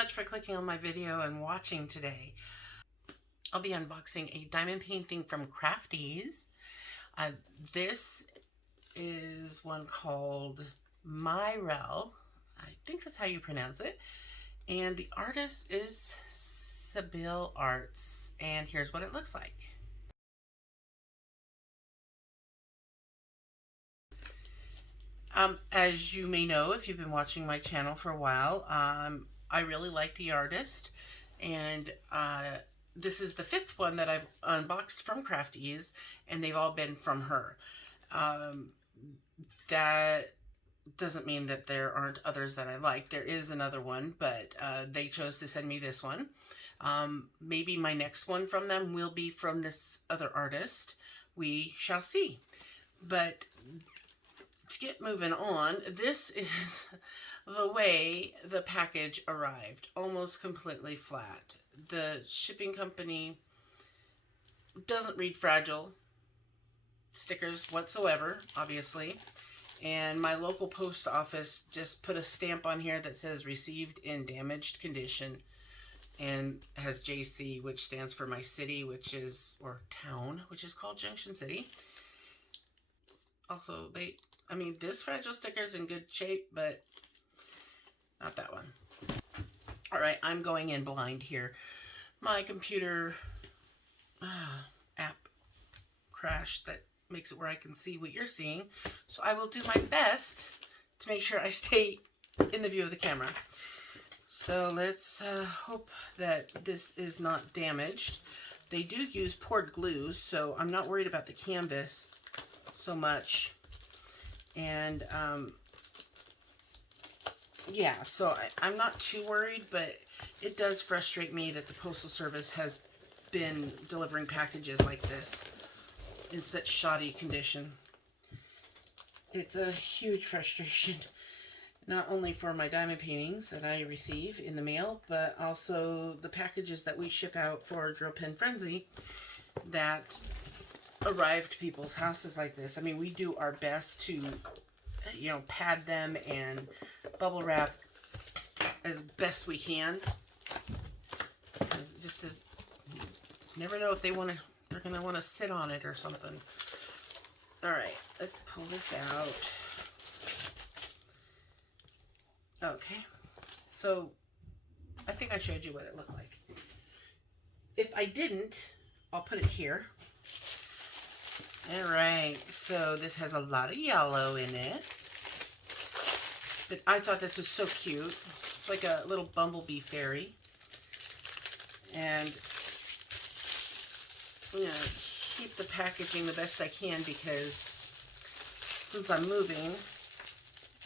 much for clicking on my video and watching today. I'll be unboxing a diamond painting from Crafties. This is one called Myrell. I think that's how you pronounce it. And the artist is Sybile Arts. And here's what it looks like. As you may know, if you've been watching my channel for a while, I really like the artist, and this is the 5th one that I've unboxed from Crafties, and they've all been from her. That doesn't mean that there aren't others that I like. There is another one, but they chose to send me this one. Maybe my next one from them will be from this other artist. We shall see. But to get moving on, this is the way the package arrived, almost completely flat. The shipping company doesn't read fragile stickers whatsoever, obviously, and my local post office just put a stamp on here that says received in damaged condition, and has JC, which stands for my city, which is, or town, which is called Junction City. Also, this fragile sticker is in good shape, but not that one. All right, I'm going in blind here. My computer app crashed that makes it where I can see what you're seeing. So I will do my best to make sure I stay in the view of the camera. So let's hope that this is not damaged. They do use poured glue, so I'm not worried about the canvas so much. And yeah, so I'm not too worried, but it does frustrate me that the Postal Service has been delivering packages like this in such shoddy condition. It's a huge frustration, not only for my diamond paintings that I receive in the mail, but also the packages that we ship out for Drill Pen Frenzy that arrive to people's houses like this. I mean, we do our best to, pad them and bubble wrap as best we can. Just as you never know if they're gonna want to sit on it or something. All right, let's pull this out. Okay, so I think I showed you what it looked like. If I didn't, I'll put it here. Alright, so this has a lot of yellow in it. But I thought this was so cute. It's like a little bumblebee fairy. And I'm going to keep the packaging the best I can because since I'm moving,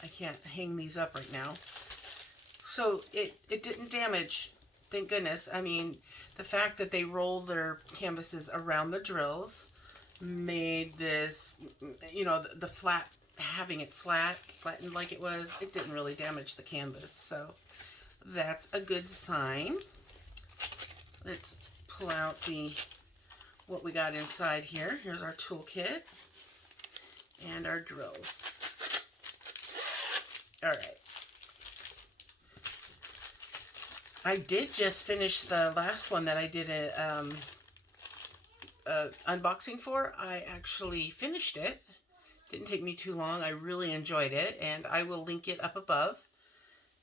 I can't hang these up right now. So it didn't damage, thank goodness. I mean, the fact that they roll their canvases around the drills made this, the flat, having it flattened like it was, it didn't really damage the canvas. So that's a good sign. Let's pull out what we got inside here. Here's our toolkit and our drills. All right. I did just finish the last one that I did unboxing for. I actually finished it. Didn't take me too long. I really enjoyed it, and I will link it up above,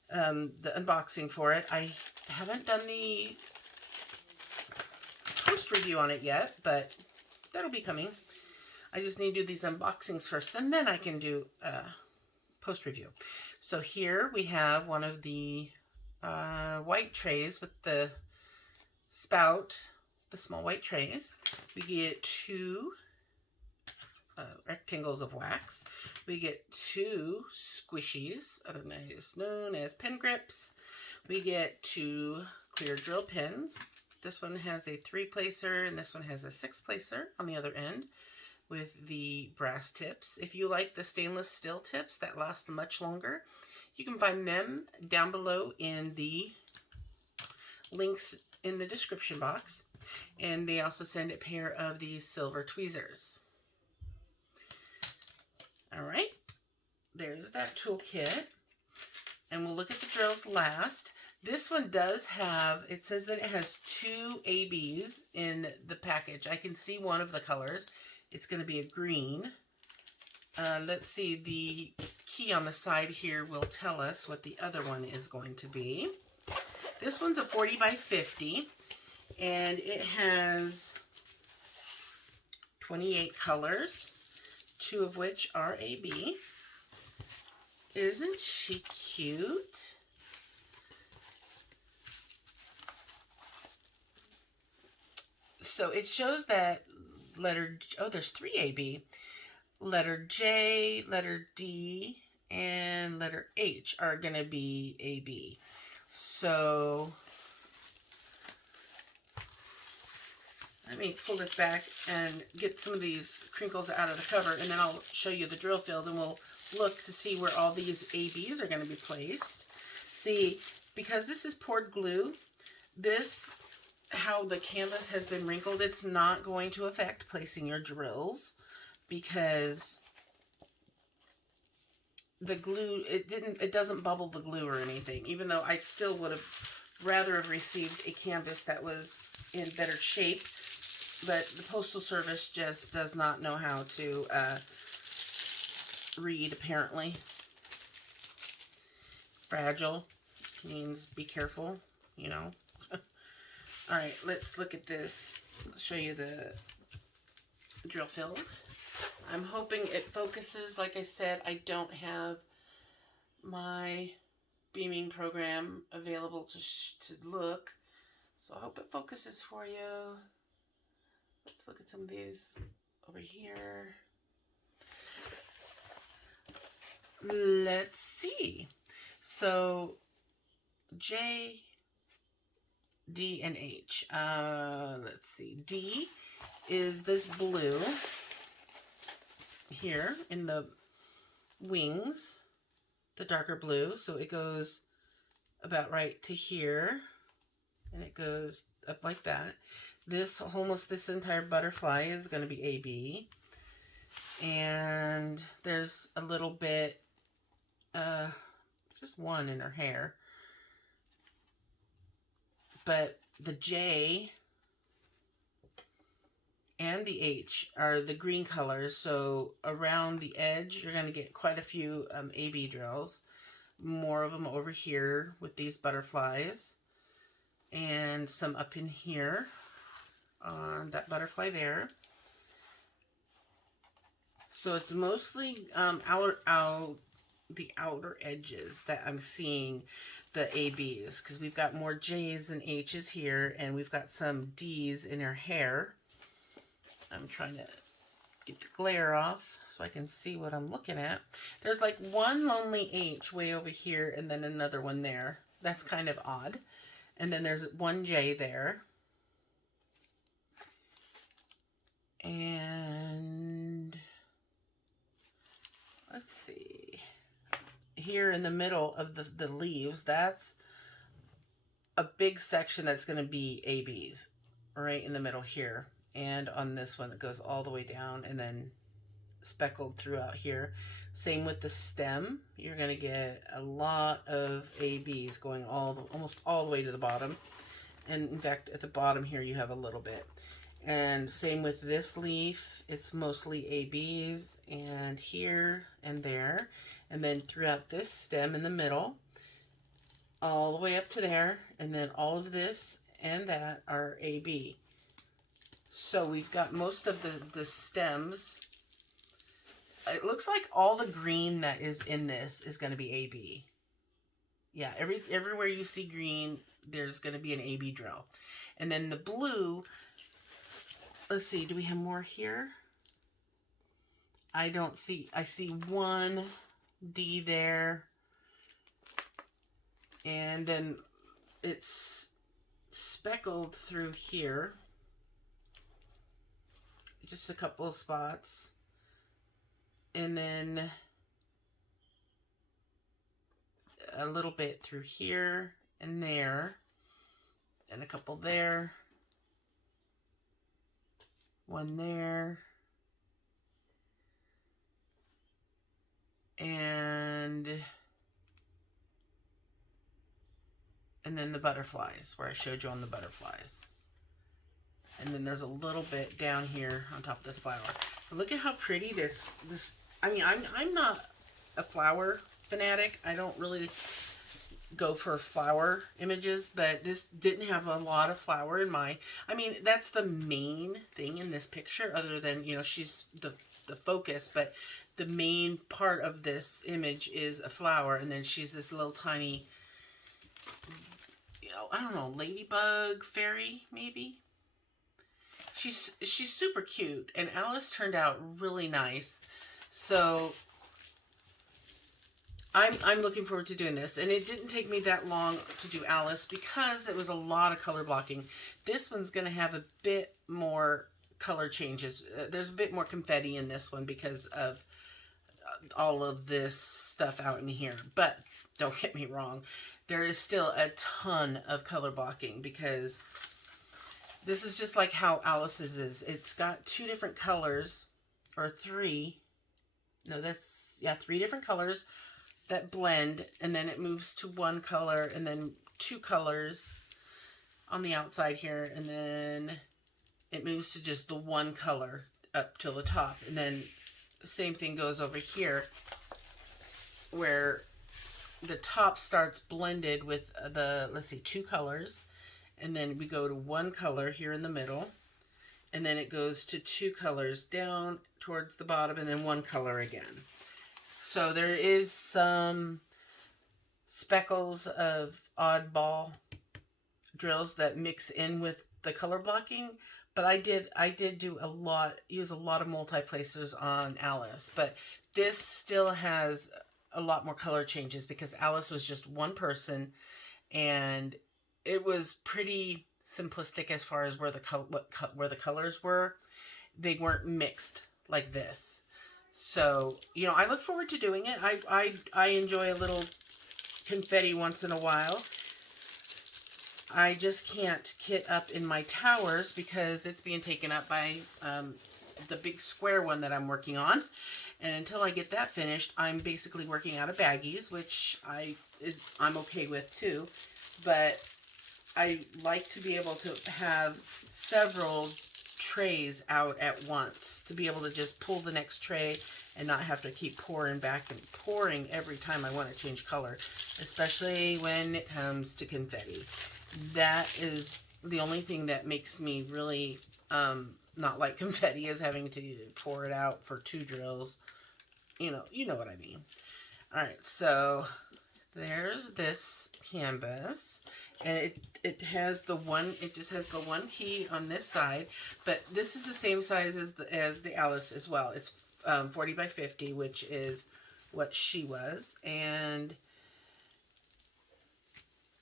the unboxing for it. I haven't done the post review on it yet, but that'll be coming. I just need to do these unboxings first, and then I can do post review. So here we have one of the white trays with the spout, the small white trays. We get 2 rectangles of wax. We get 2 squishies, otherwise known as pen grips. We get 2 clear drill pins. This one has a 3-placer and this one has a 6-placer on the other end with the brass tips. If you like the stainless steel tips that last much longer, you can find them down below in the links in the description box. And they also send a pair of these silver tweezers. All right, there's that toolkit. And we'll look at the drills last. This one does have, it says that it has 2 ABs in the package. I can see one of the colors. It's going to be a green. Let's see, the key on the side here will tell us what the other one is going to be. This one's a 40 by 50, and it has 28 colors, 2 of which are AB. Isn't she cute? So it shows that letter, oh, there's 3 AB. Letter J, letter D, and letter H are going to be AB. So let me pull this back and get some of these crinkles out of the cover, and then I'll show you the drill field, and we'll look to see where all these ABs are going to be placed. See, because this is poured glue, this, how the canvas has been wrinkled, it's not going to affect placing your drills, because the glue, it doesn't bubble the glue or anything, even though I still would have rather have received a canvas that was in better shape, but the Postal Service just does not know how to read, apparently. Fragile means be careful, you know. All right, let's look at this. I'll show you the drill field. I'm hoping it focuses. Like I said, I don't have my beaming program available to look, so I hope it focuses for you. Let's look at some of these over here. Let's see. So J, D, and H. Let's see. D is this blue here in the wings, the darker blue. So it goes about right to here, and it goes up like that. This, almost this entire butterfly is going to be AB. And there's a little bit, just one in her hair. But the J and the H are the green colors, so around the edge you're going to get quite a few AB drills. More of them over here with these butterflies, and some up in here on that butterfly there. So it's mostly the outer edges that I'm seeing the ABs, because we've got more J's and H's here, and we've got some D's in her hair. I'm trying to get the glare off so I can see what I'm looking at. There's like one lonely H way over here, and then another one there. That's kind of odd. And then there's one J there. And let's see. Here in the middle of the leaves, that's a big section that's going to be ABs right in the middle here. And on this one, it goes all the way down and then speckled throughout here. Same with the stem. You're going to get a lot of ABs going almost all the way to the bottom. And in fact, at the bottom here, you have a little bit. And same with this leaf. It's mostly ABs, and here and there. And then throughout this stem in the middle, all the way up to there. And then all of this and that are AB. So we've got most of the stems. It looks like all the green that is in this is going to be AB. Yeah, everywhere you see green, there's going to be an AB drill. And then the blue, let's see, do we have more here? I don't see, I see one D there. And then it's speckled through here. Just a couple of spots. And then a little bit through here and there. And a couple there. One there. And and then the butterflies, where I showed you on the butterflies. And then there's a little bit down here on top of this flower. But look at how pretty this, I mean, I'm not a flower fanatic. I don't really go for flower images, but this didn't have a lot of flower in my, I mean, that's the main thing in this picture, other than, you know, she's the focus, but the main part of this image is a flower, and then she's this little tiny, you know, I don't know, ladybug fairy, maybe? She's super cute, and Alice turned out really nice. So I'm looking forward to doing this, and it didn't take me that long to do Alice because it was a lot of color blocking. This one's going to have a bit more color changes. There's a bit more confetti in this one because of all of this stuff out in here. But don't get me wrong, there is still a ton of color blocking because this is just like how Alice's is. It's got 2 different colors, or 3. No, that's, yeah, 3 different colors that blend, and then it moves to 1 color, and then 2 colors on the outside here, and then it moves to just the 1 color up till the top. And then the same thing goes over here, where the top starts blended with the, let's see, 2 colors, and then we go to 1 color here in the middle, and then it goes to 2 colors down towards the bottom, and then 1 color again. So there is some speckles of oddball drills that mix in with the color blocking, but I did do a lot, use a lot of multi-placers on Alice, but this still has a lot more color changes because Alice was just 1 person, and it was pretty simplistic as far as where the colors were. They weren't mixed like this. So, you know, I look forward to doing it. I enjoy a little confetti once in a while. I just can't kit up in my towers because it's being taken up by the big square one that I'm working on. And until I get that finished, I'm basically working out of baggies, which I'm okay with too. But I like to be able to have several trays out at once, to be able to just pull the next tray and not have to keep pouring back and pouring every time I want to change color, especially when it comes to confetti. That is the only thing that makes me really not like confetti, is having to pour it out for 2 drills. You know what I mean. All right, so there's this canvas, and it has the one, it just has the 1 key on this side, but this is the same size as the Alice as well. It's 40 by 50, which is what she was. And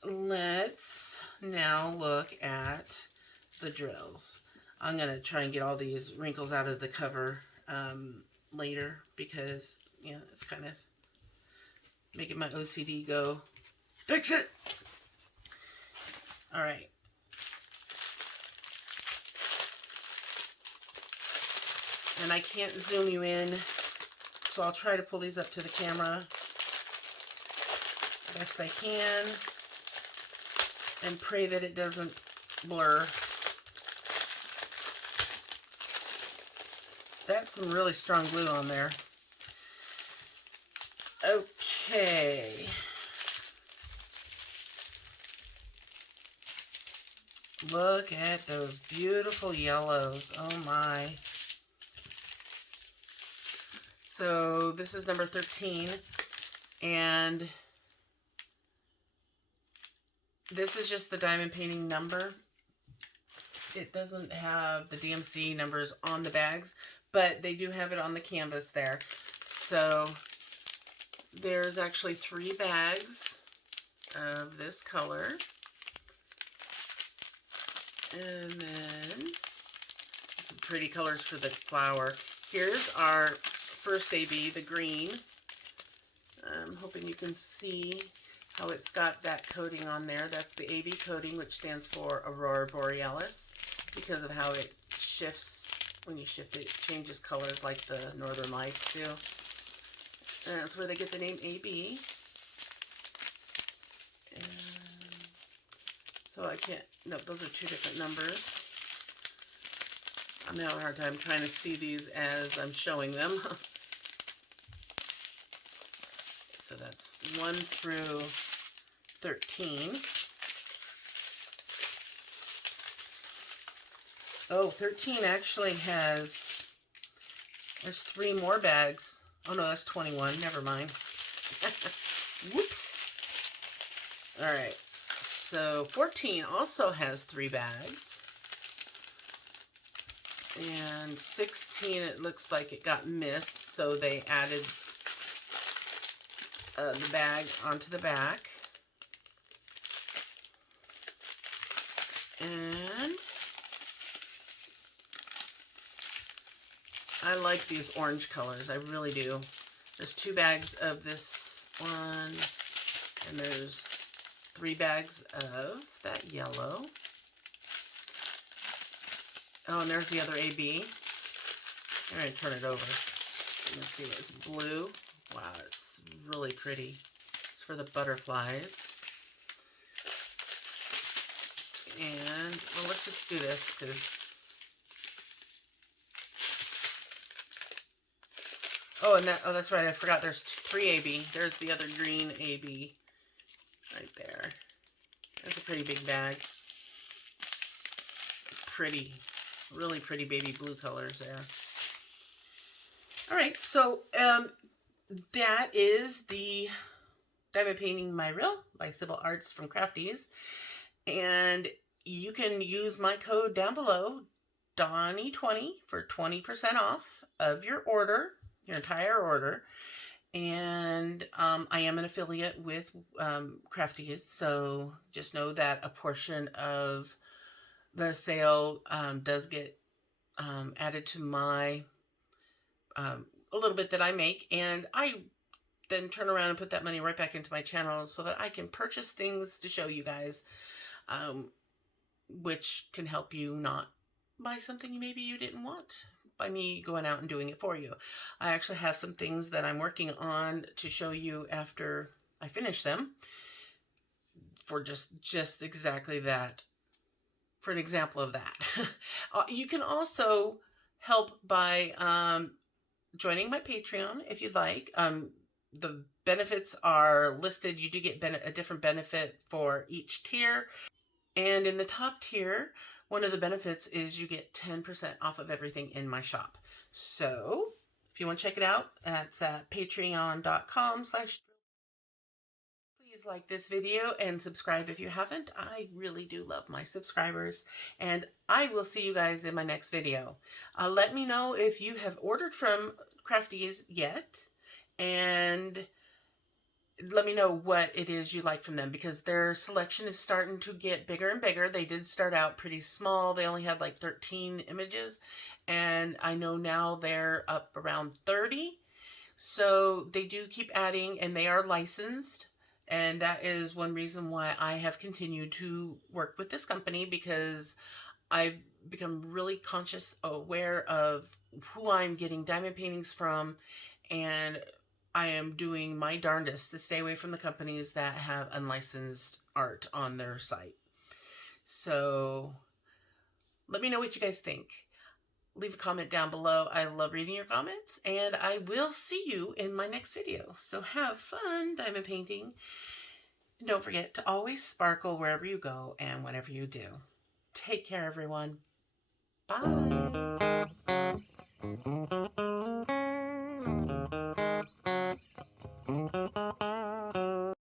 let's now look at the drills. I'm going to try and get all these wrinkles out of the cover later because, yeah, it's kind of making my OCD go, fix it! All right. And I can't zoom you in, so I'll try to pull these up to the camera best I can and pray that it doesn't blur. That's some really strong glue on there. Okay. Look at those beautiful yellows. Oh my. So this is number 13, and this is just the diamond painting number. It doesn't have the DMC numbers on the bags, but they do have it on the canvas there. So there's actually 3 bags of this color. And then some pretty colors for the flower. Here's our first AB, the green. I'm hoping you can see how it's got that coating on there. That's the AB coating, which stands for Aurora Borealis, because of how it shifts. When you shift it, it changes colors like the Northern Lights do. And that's where they get the name AB. And So I can't, no, those are two different numbers. I'm having a hard time trying to see these as I'm showing them. So that's 1 through 13. Oh, 13 actually has, there's 3 more bags. Oh no, that's 21. Never mind. Whoops. All right. So 14 also has 3 bags. And 16, it looks like it got missed, so they added the bag onto the back. And I like these orange colors. I really do. There's 2 bags of this one, and there's 3 bags of that yellow. Oh, and there's the other AB. I'm going to turn it over. You can see it's blue. Wow, it's really pretty. It's for the butterflies. And, well, let's just do this, because... Oh, and that, oh, that's right, I forgot there's 3 AB. There's the other green AB right there. That's a pretty big bag. Pretty, really pretty baby blue colors there. All right, so that is the diamond painting Myrell by Sybile Arts from Crafties. And you can use my code down below, Donnie20, for 20% off of your order, your entire order. And I am an affiliate with Crafties, so just know that a portion of the sale does get added to my a little bit that I make, and I then turn around and put that money right back into my channel so that I can purchase things to show you guys, which can help you not buy something maybe you didn't want by me going out and doing it for you. I actually have some things that I'm working on to show you after I finish them for just exactly that, for an example of that. You can also help by joining my Patreon if you'd like. The benefits are listed. You do get a different benefit for each tier. And in the top tier, one of the benefits is you get 10% off of everything in my shop. So if you want to check it out, that's at patreon.com/. Please like this video and subscribe if you haven't. I really do love my subscribers, and I will see you guys in my next video. Let me know if you have ordered from Crafties yet, and let me know what it is you like from them, because their selection is starting to get bigger and bigger. They did start out pretty small. They only had like 13 images, and I know now they're up around 30. So they do keep adding, and they are licensed. And that is one reason why I have continued to work with this company, because I've become really conscious, aware of who I'm getting diamond paintings from, and I am doing my darndest to stay away from the companies that have unlicensed art on their site. So let me know what you guys think. Leave a comment down below. I love reading your comments, and I will see you in my next video. So have fun diamond painting. And don't forget to always sparkle wherever you go and whatever you do. Take care, everyone. Bye.